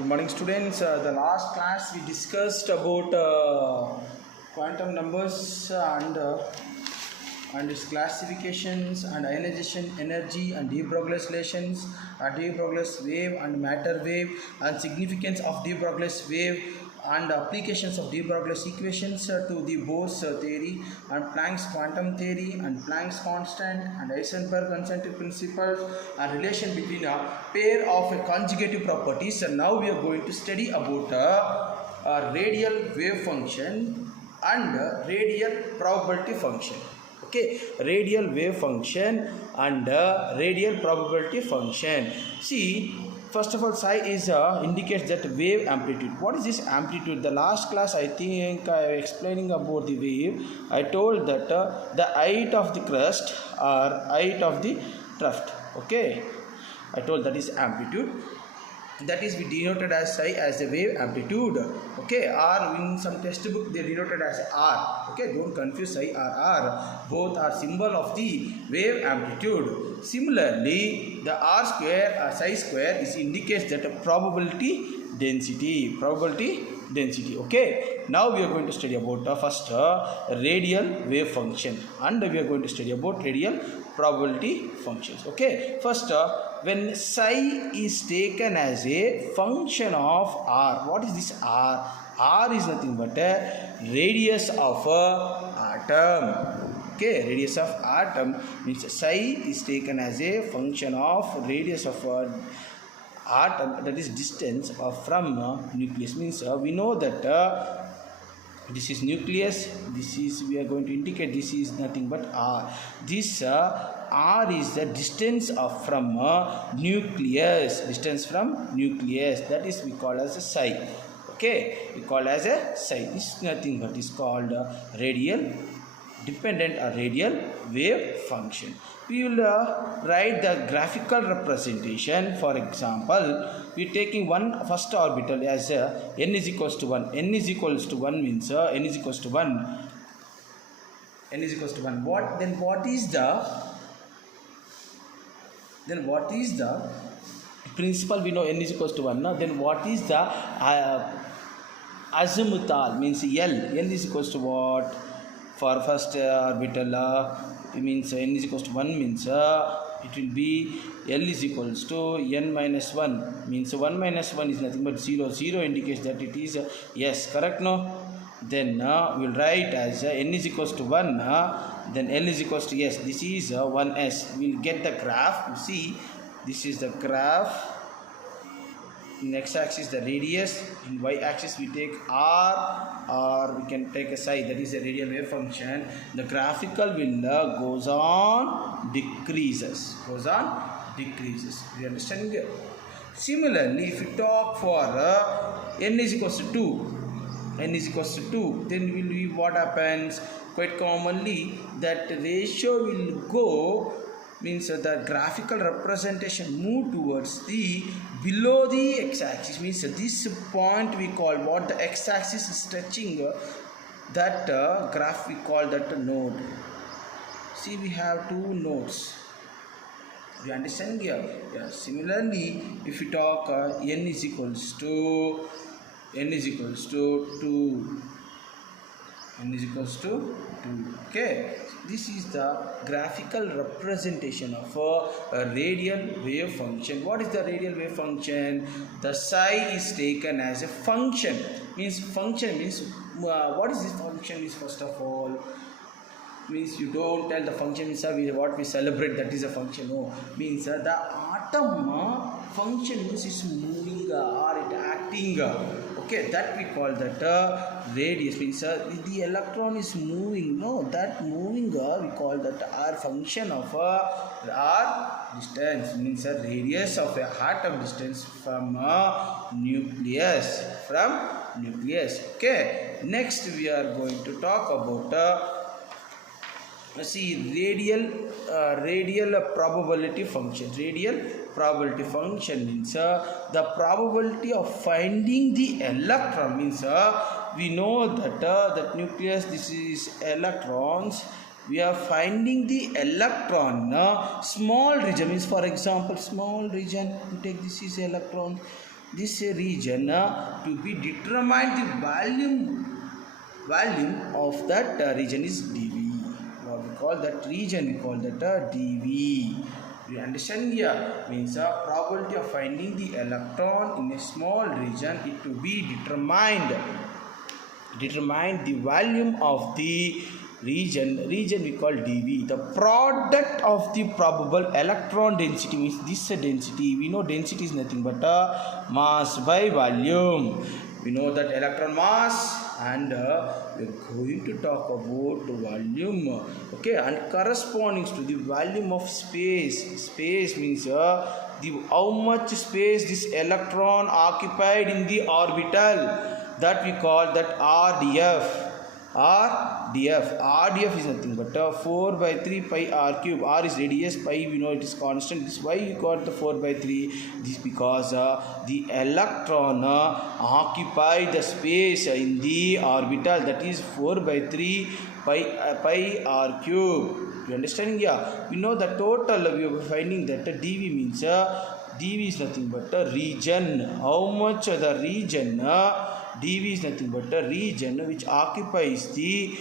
Good morning, students. The last class we discussed about quantum numbers and its classifications and ionization energy and de Broglie relations, de Broglie wave and matter wave, and significance of de Broglie wave and applications of de Broglie equations to the Bose theory and Planck's quantum theory and Planck's constant and Heisenberg concentric principles and relation between a pair of conjugative properties. And now we are going to study about a radial wave function and radial probability function. Okay, radial wave function and radial probability function. See, first of all, psi is indicates that wave amplitude. What is this amplitude? The last class I think I explaining about the wave. I told that the height of the crust or height of the trough. Okay, I told that is amplitude. That is we denoted as psi as the wave amplitude. Okay, or in some textbook they denoted as r. Okay, don't confuse psi or r. Both are symbol of the wave amplitude. Similarly, the r square or psi square is indicates that a probability density. Okay, now we are going to study about first radial wave function and we are going to study about radial probability functions. Okay, first when psi is taken as a function of r, what is this r? R is nothing but a radius of a atom. Okay, radius of atom means psi is taken as a function of radius of atom, that is distance from nucleus. Means we know that this is nucleus, this is we are going to indicate this is nothing but r. This r is the distance from nucleus, that is we call as a psi. Okay, we call as a psi. This is nothing but is called radial dependent or radial wave function. We will write the graphical representation. For example, we are taking one first orbital as n is equals to 1. N is equals to 1 means n is equals to 1. N is equals to 1. What is the principal? We know n is equals to 1. Now, then what is the azimuthal? Means L is equals to what? For first orbital, it means n is equals to 1 means it will be L is equals to n minus 1 means 1 minus 1 is nothing but 0. 0 indicates that it is yes, correct? No? Then we will write as n is equals to 1, then L is equals to yes, this is 1s. We will get the graph. You see, this is the graph. In x-axis the radius, in y-axis we take r, or we can take a psi, that is a radial wave function. The graphical will goes on decreases. You understand here? Similarly, if we talk for n is equals to 2, then will be what happens? Quite commonly that ratio will go, means the graphical representation move towards the below the x-axis. Means this point we call what the x-axis is stretching, that graph we call that node. See, we have two nodes. You understand here? Yeah. Similarly, if we talk n is equals to 2. Okay, this is the graphical representation of a radial wave function. What is the radial wave function? The psi is taken as a function. Function means what is this function? Is first of all means you don't tell the function is what we celebrate, that is a function. No, means the atom function means is moving or it acting. Okay, that we call that radius. Means the electron is moving. No, that moving we call that r function of r distance. Means a radius of a atom distance from nucleus. Okay, next we are going to talk about radial probability function. Radial probability function means the probability of finding the electron. Means we know that that nucleus, this is electrons, we are finding the electron small region. Means for example, small region, you take this is electron, this region to be determined the volume of that region is dV. What we call that region, we call that dV. You understand here? Means probability of finding the electron in a small region, it to be determine the volume of the region we call dV. The product of the probable electron density means this density. We know density is nothing but mass by volume. We know that electron mass, and we are going to talk about volume. Okay, and corresponding to the volume of space means how much space this electron occupied in the orbital, that we call that RDF. RDF is nothing but 4 by 3 pi r cube. R is radius, pi we know it is constant. This why you got the 4 by 3. This because the electron occupy the space in the orbital, that is 4 by 3 pi r cube. You understand? Yeah, we know the total. We are finding that dV means dV is nothing but a region. How much the region? dV is nothing but a region which occupies the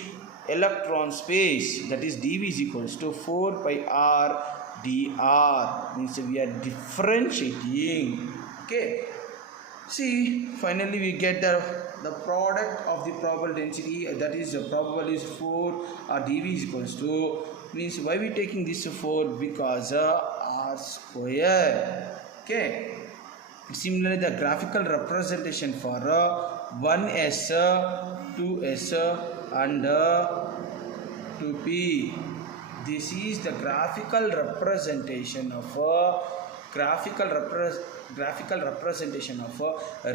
electron space, that is dV is equals to 4 pi r dr. Means we are differentiating. Okay, see, finally we get the product of the probable density, that is probable is 4 or dV is equals to, means why we taking this 4, because r square. Okay, similarly the graphical representation for 1s, 2s and 2p. This is the graphical representation of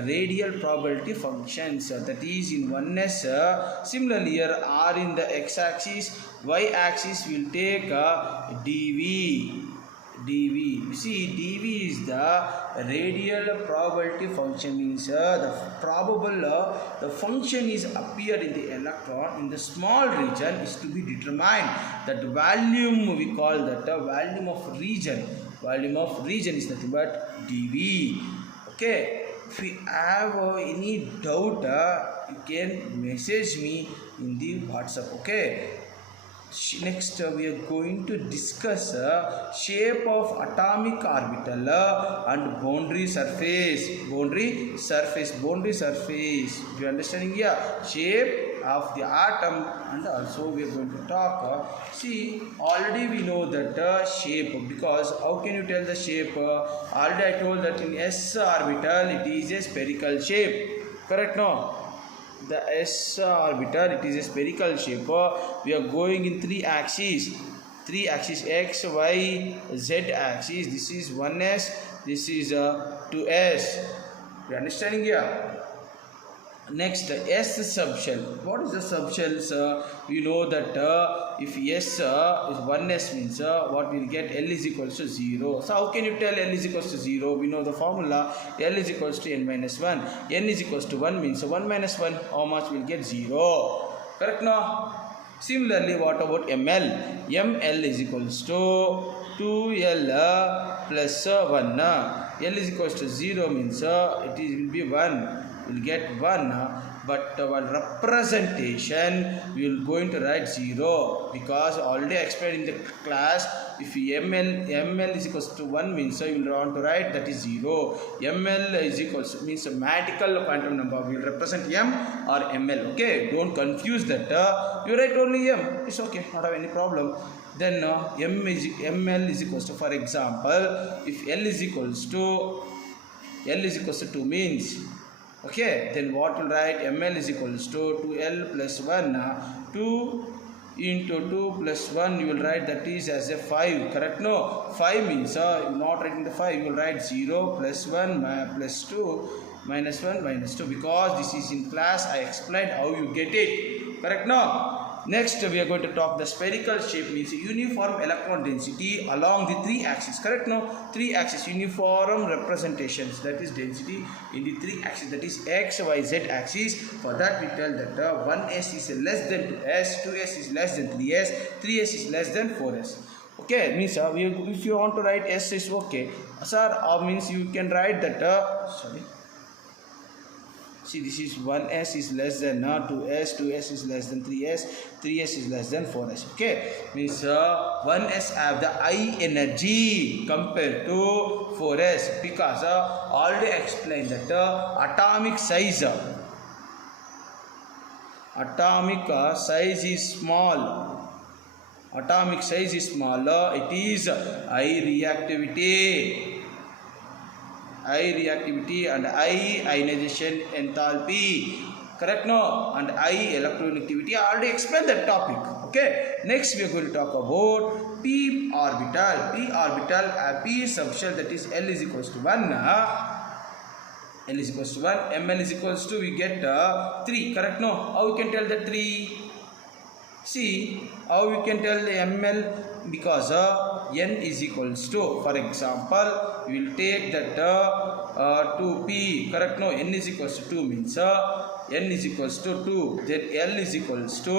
radial probability functions, that is in 1s. Similarly here r in the x-axis, y-axis will take dV. You see, dV is the radial probability function, means the probable the function is appeared in the electron in the small region is to be determined. That volume we call that volume of region. Volume of region is nothing but dV. Okay, if you have any doubt, you can message me in the WhatsApp. Okay. Next we are going to discuss shape of atomic orbital and boundary surface. Boundary surface. You understanding here? Shape of the atom, and also we are going to talk. See, already we know that shape, because how can you tell the shape? Already I told that in s orbital it is a spherical shape. Correct? No? The s orbital, it is a spherical shape. We are going in 3 axes, x, y, z axis. This is 1s, this is 2s. You understanding here? Next, S subshell. What is the subshells? We know that if S is 1s means what we will get, L is equals to 0. So how can you tell L is equals to 0? We know the formula, L is equals to n minus 1. N is equals to 1 means 1 minus 1, how much will get? 0. Correct now? Similarly, what about ML? ML is equals to 2L plus 1. L is equals to 0 means it will be 1. Will get 1, but our representation we will going to write 0, because already explained in the class, if ml is equals to 1 means you will want to write that is 0. Ml is equals to means a mathematical quantum number, we will represent m or ml. Okay, don't confuse that. You write only m, it's okay, not have any problem. Then ml is equals to, for example, if L is equals to 2 means, okay, then what will write? ML is equals to 2L plus 1. 2 into 2 plus 1 you will write that is as a 5. Correct? No? 5 means not writing the 5, you will write 0 plus 1 plus 2 minus 1 minus 2, because this is in class I explained how you get it. Correct? No? Next we are going to talk the spherical shape, means uniform electron density along the 3 axes. Correct? No? 3 axis uniform representations, that is density in the 3 axes, that is x, y, z axis. For that we tell that 1s is less than 2s, 2s is less than 3s, 3s is less than 4s. Okay, means if you want to write s is okay. Sir, means you can write that See, this is 1s is less than 2s, 2s is less than 3s, 3s is less than 4s. Okay, means 1s have the high energy compared to 4s because already explained that atomic size is small. Atomic size is smaller. It is high reactivity and high ionization enthalpy. Correct? No? And high electronegativity. I already explained that topic. Okay. Next we are going to talk about p orbital. P orbital, p is subshell, that is L is equals to 1. L is equals to 1. Ml is equals to, we get 3. Correct? No? How we can tell that 3? See, how we can tell the ml? Because n is equals to, for example, we will take that 2p. Correct? No? N is equals to 2 means n is equals to 2. Then L is equals to,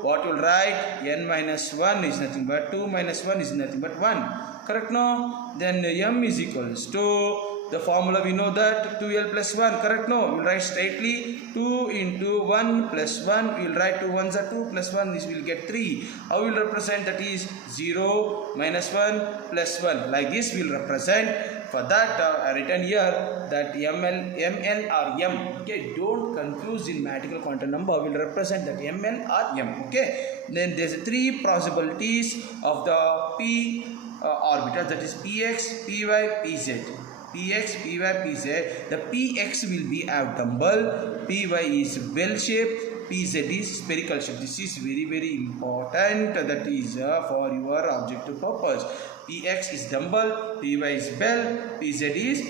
what will write? N minus 1 is nothing but 2 minus 1 is nothing but 1. Correct? No? Then m is equals to, the formula we know that 2l plus 1. Correct? No? We will write straightly 2 into 1 plus 1. We will write 2 1s are 2 plus 1. This will get 3. How we will represent? That is 0 minus 1 plus 1. Like this we will represent. For that I written here that ml or m. Okay, don't confuse in mathematical quantum number. We will represent that ml or m. Okay. Then there is 3 possibilities of the p orbitals, that is px, py, pz. Px, Py, Pz. The Px will be abdominal, Py is bell shape, Pz is spherical shape. This is very, very important. That is for your objective purpose. Px is dumbbell, Py is bell, Pz is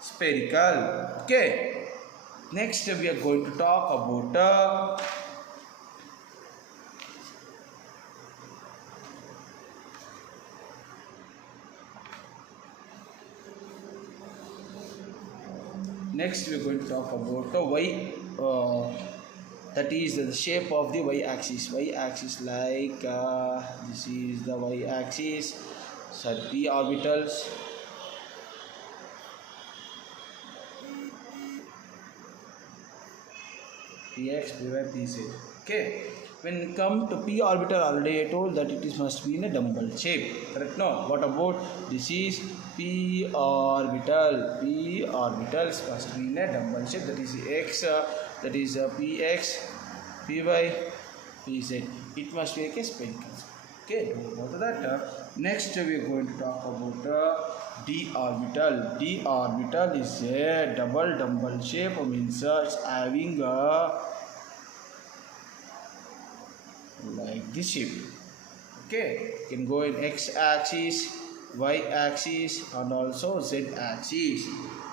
spherical. Okay. Next we are going to talk about next we are going to talk about the y, that is the shape of the y axis. Y axis, like this is the y axis. So p orbitals. Px, Py, Pz. Okay. When it comes to p orbital, already I told that it must be in a dumbbell shape. Correct? No. What about this is p orbital? P orbitals must be in a dumbbell shape. That is x. That is px, py, pz. It must be like a spherical. Okay. Don't go to that. Next we are going to talk about d orbital. D orbital is a double dumbbell shape. Means it's having a like this shape. Okay, you can go in x axis, y axis, and also z axis.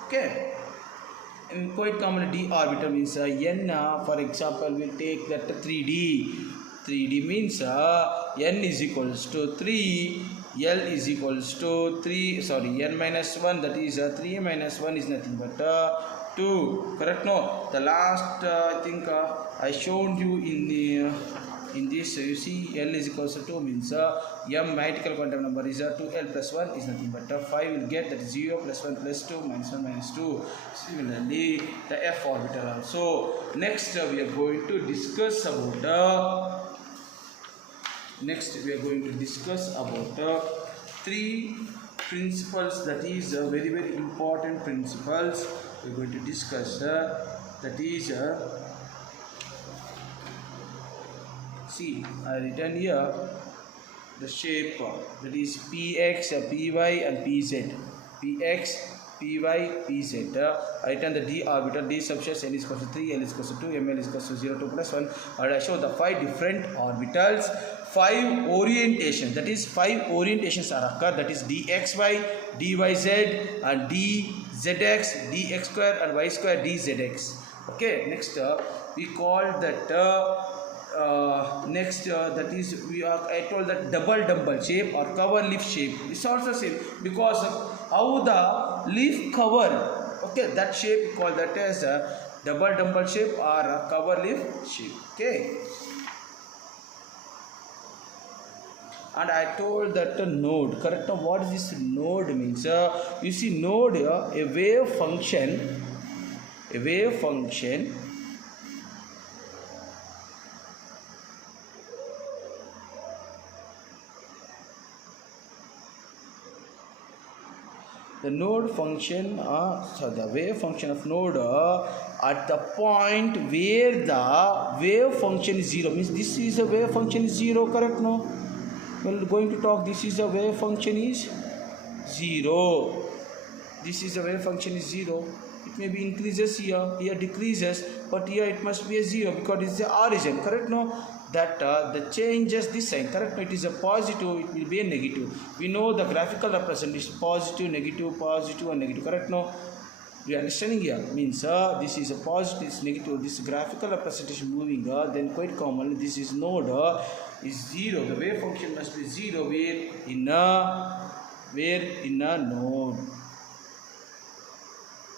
Okay, and quite commonly d orbital means n. For example, we'll take that 3d. 3d means n is equals to 3, L is equals to 3. Sorry, n minus 1. That is 3 minus 1 is nothing but 2. Correct? No. The last I think I showed you in this, you see L is equals to 2 means m mathematical quantum number is 2l plus 1 is nothing but 5 will get, that is 0 plus 1 plus 2 minus 1 minus 2. Similarly the f orbital also. Next we are going to discuss about three principles, that is very, very important principles we are going to discuss. That is see, I written here the shape, that is px, py and pz. Px, py, pz. I written the d orbital, d subshell, n is equal to 3, L is equal to 2, ml is equal to 0, 2 plus 1. And I show the 5 different orbitals, 5 orientations, that is 5 orientations are occur, that is dxy, dyz and dzx, dx square and y square dzx. Okay, next we call that that is I told that double dumbbell shape or cover leaf shape. It's also same because of how the leaf cover. Okay, that shape we call that as a double dumbbell shape or a cover leaf shape. Okay. And I told that a node. Correct? What is this node means? You see node, a wave function A wave function the node function the wave function of node at the point where the wave function is 0 means this is a wave function is 0, correct? No, we're going to talk this is a wave function is 0. This is a wave function is 0. It may be increases here decreases, but here it must be a 0 because it's the origin, correct? No, that the changes this sign, correct? It is a positive, it will be a negative. We know the graphical representation positive, and negative, correct? No, we are understanding here means this is a positive, this is negative, this graphical representation moving then quite commonly this is node is 0. The wave function must be 0 where in a node.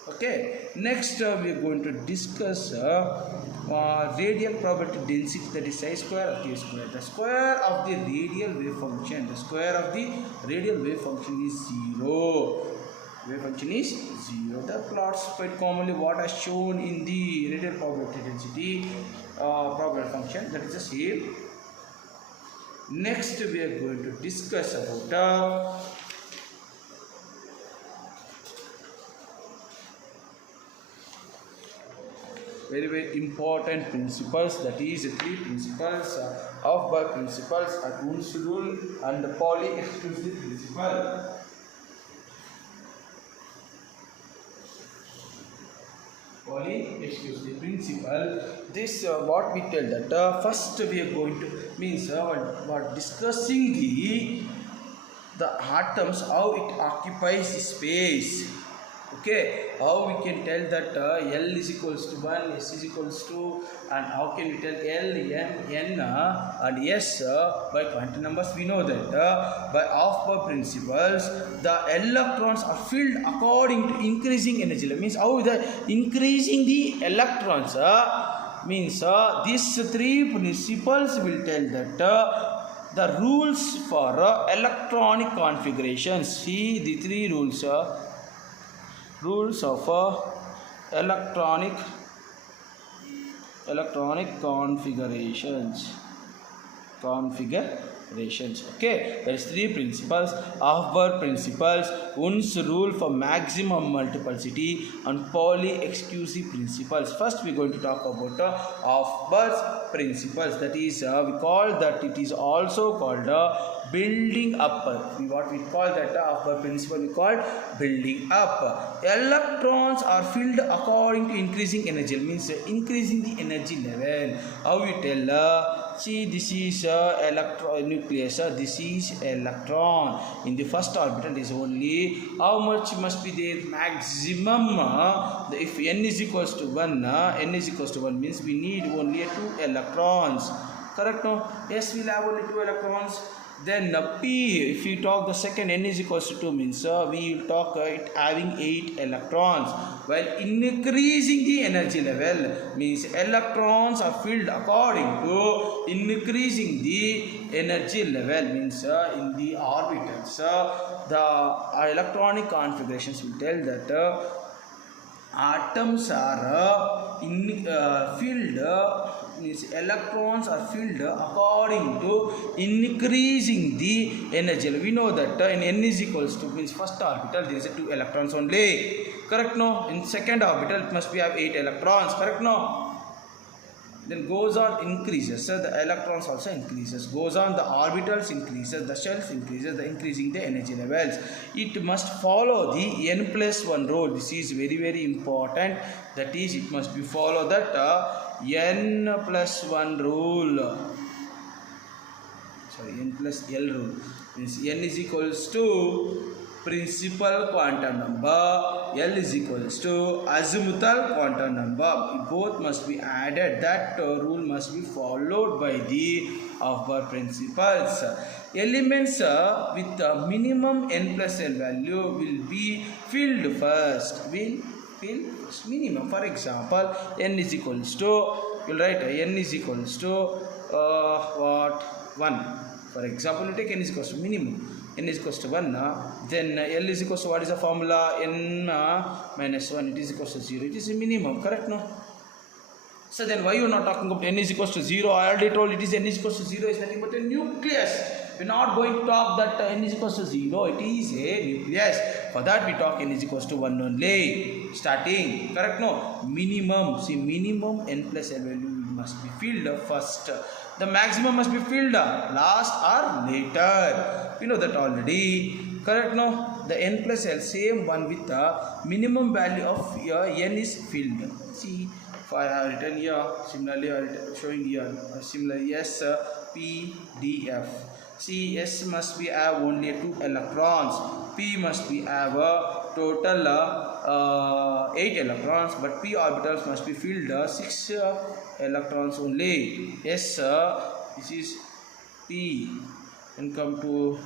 Okay, next we are going to discuss radial probability density, that is psi square of t square. The square of the radial wave function, is 0. Wave function is 0. The plots quite commonly what are shown in the radial probability density probability function, that is the same. Next we are going to discuss about very important principles, that is 3 principles of by principles at Ohm's rule and the Pauli exclusive principle. Pauli exclusive principle. This what we tell that first we are going to means what discussing the atoms, how it occupies the space. Okay, how we can tell that L is equals to 1, S is equals to, and how can we tell L, M, N and S by quantum numbers? We know that by Aufbau principles, the electrons are filled according to increasing energy level. Means how the increasing the electrons means these 3 principles will tell that the rules for electronic configurations. See the 3 rules of electronic configurations. Okay, there is 3 principles: Aufbau principles, Ohm's rule for maximum multiplicity, and Pauli exclusive principles. First we are going to talk about Aufbau principles, that is we call that it is also called building up. What we call that Aufbau principle, we call building up. Electrons are filled according to increasing energy, means increasing the energy level. How we tell see, this is nucleus, this is electron. In the first orbital is only how much must be there? Maximum. If n is equals to 1, means we need only 2 electrons. Correct? No? Yes, we will have only 2 electrons. Then P, if we talk the second n is equals to 2, means we will talk it having 8 electrons. While increasing the energy level, means electrons are filled according to increasing the energy level, means in the orbitals. The electronic configurations will tell that atoms are filled means electrons are filled according to increasing the energy. We know that in n is equals to means first orbital there is 2 electrons only. Correct? No. In second orbital it must be have 8 electrons. Correct? No. Then goes on increases, so the electrons also increases, goes on the orbitals increases, the shells increases, the increasing the energy levels. It must follow the n plus 1 rule. This is very important, that is it must be follow that n plus 1 rule, n plus L rule, means n is equals to principal quantum number, L is equals to azimuthal quantum number. Both must be added. That rule must be followed by the Aufbau principles. Elements with the minimum n plus L value will be filled first. Minimum. For example, n is equals to, you will write n is equals to 1. For example, you take n is equals to minimum. n is equals to 1, then L is equals to what is the formula? N minus 1, it is equals to 0. It is a minimum, correct? No? So then why you are not talking about n is equals to 0? I already told it is n is equals to 0 is nothing but a nucleus. We are not going to talk that n is equals to 0. It is a nucleus. For that we talk n is equals to 1 only. Starting. Correct? No? Minimum. See, minimum n plus l value must be filled first. The maximum must be filled last or later. We know that already. Correct? No? The n plus l same one with the minimum value of n is filled. See, if I have written here, similarly I am showing here, similarly S, P, D, F. See, S must be have only 2 electrons, P must be have a total 8 electrons, but P orbitals must be filled 6 electrons only. S, this is P, and come to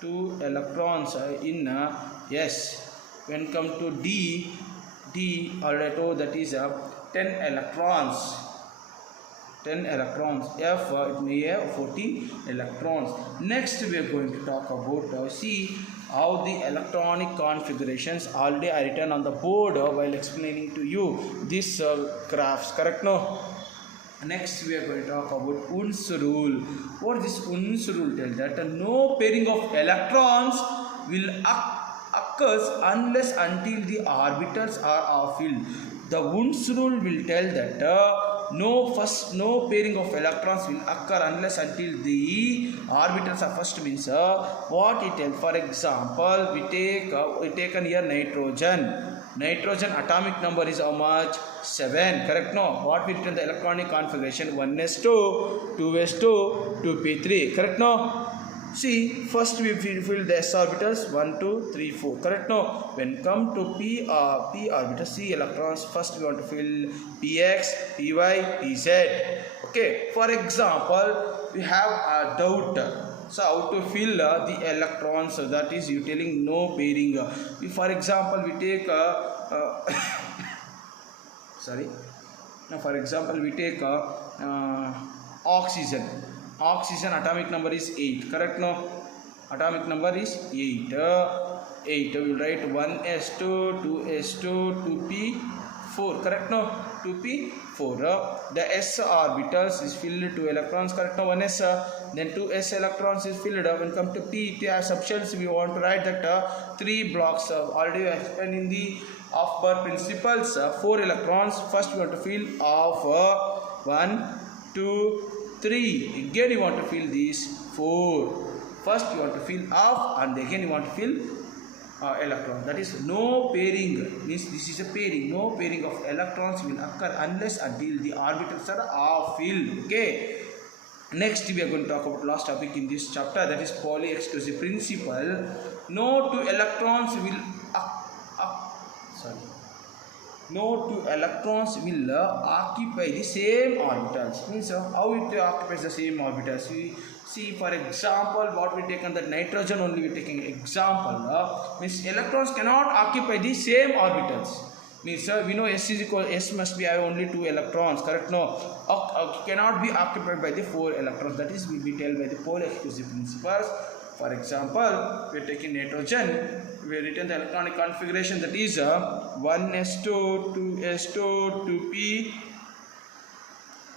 2 electrons in S. When come to D already told that is 10 electrons. 10 electrons. F, it may have 14 electrons. Next we are going to talk about see how the electronic configurations already are written on the board while explaining to you these graphs. Correct? No? Next we are going to talk about Un's rule. What is this Un's rule? Tell that no pairing of electrons will occurs unless until the orbitals are filled. The Un's rule will tell that no pairing of electrons will occur unless until the orbitals are first. Means what it tells. For example, we taken here nitrogen. Nitrogen atomic number is how much? 7. Correct? No? What we written the electronic configuration? 1s2, 2s2, 2p3. Correct? No? See, first we fill the s orbitals 1, 2, 3, 4. Correct? No? When come to p orbitals, c electrons, first we want to fill px, py, pz. Okay. For example, we have a doubt. So how to fill the electrons? So that is you telling no pairing. If for example we take sorry. Now for example we take oxygen. Oxygen atomic number is 8. Correct? No? Atomic number is 8. 8. We will write 1s2, 2s2, 2p4. Correct? No? 2p4. The s orbitals is filled 2 electrons. Correct? No? 1s. Then 2s electrons is filled. When come to p, as subshells, we want to write that 3 blocks. Already explained in the of-Bohr principles. 4 electrons. First we want to fill of 1, 2, 3. Again you want to fill these 4. First you want to fill off and again you want to fill electron. That is no pairing. Means this is a pairing. No pairing of electrons will occur unless until the orbitals are filled. Okay. Next we are going to talk about last topic in this chapter, that is Pauli exclusive principle. No 2 electrons will no 2 electrons will occupy the same orbitals. Means how it occupies the same orbitals? We see, for example, what we taken that nitrogen only we taking example. Means electrons cannot occupy the same orbitals. Means we know S must be only 2 electrons. Correct? No, cannot be occupied by the 4 electrons. That is will be told by the Pauli exclusive principles. For example, we are taking nitrogen. We have written the electronic configuration, that is 1s2, 2s2,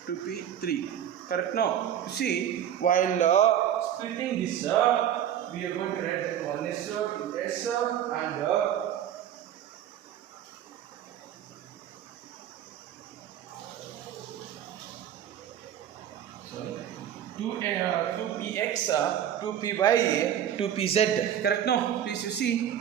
2p3. Correct? No? See, while splitting this, we are going to write 1s, 2s, and 2px, 2py, 2pz. Correct? No? Please you see,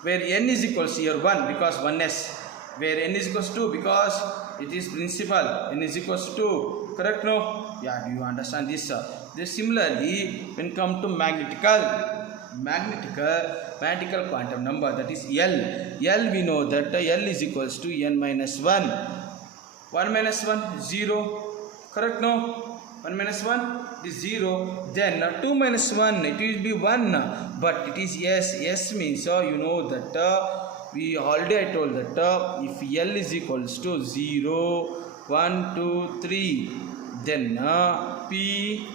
where n is equals to here 1 because 1s. Where n is equals to 2 because it is principal. N is equals to 2. Correct? No? Yeah, do you understand this? This similarly, when come to magnetical quantum number, that is L. L we know that L is equals to n minus 1. 1 minus 1 0. Correct? No? 1 minus 1 is 0. Then 2 minus 1, it will be 1. But it is S. S means you know that we already told that if L is equals to 0, 1, 2, 3, then S, P,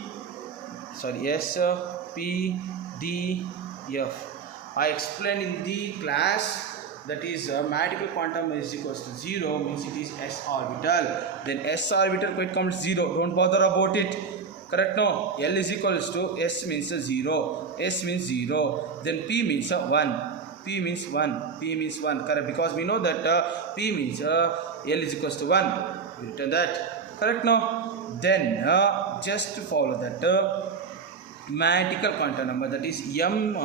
df. I explained in the class, that is magical quantum is equals to 0 means it is s orbital. Then s orbital quite comes 0, don't bother about it, correct? No, L is equals to s means 0, s means 0, then p means 1, p means 1, p means 1, correct? Because we know that p means L is equals to 1, we written that, correct? No, then just follow that magical quantum number, that is m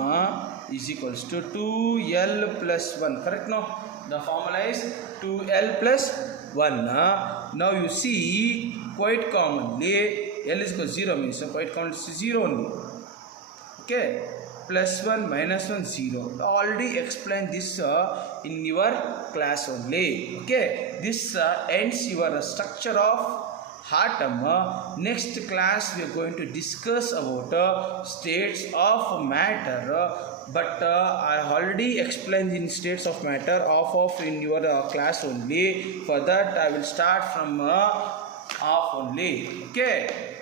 is equals to 2l plus 1, correct? No, the formula is 2l plus 1. Now you see, quite commonly L is equal to 0 means quite commonly 0 only, okay? Plus 1 minus 1 0. Already explained this in your class only, okay? This ends your structure of atom. Next class we are going to discuss about states of matter, but I already explained in states of matter of in your class only. For that I will start from half only, okay?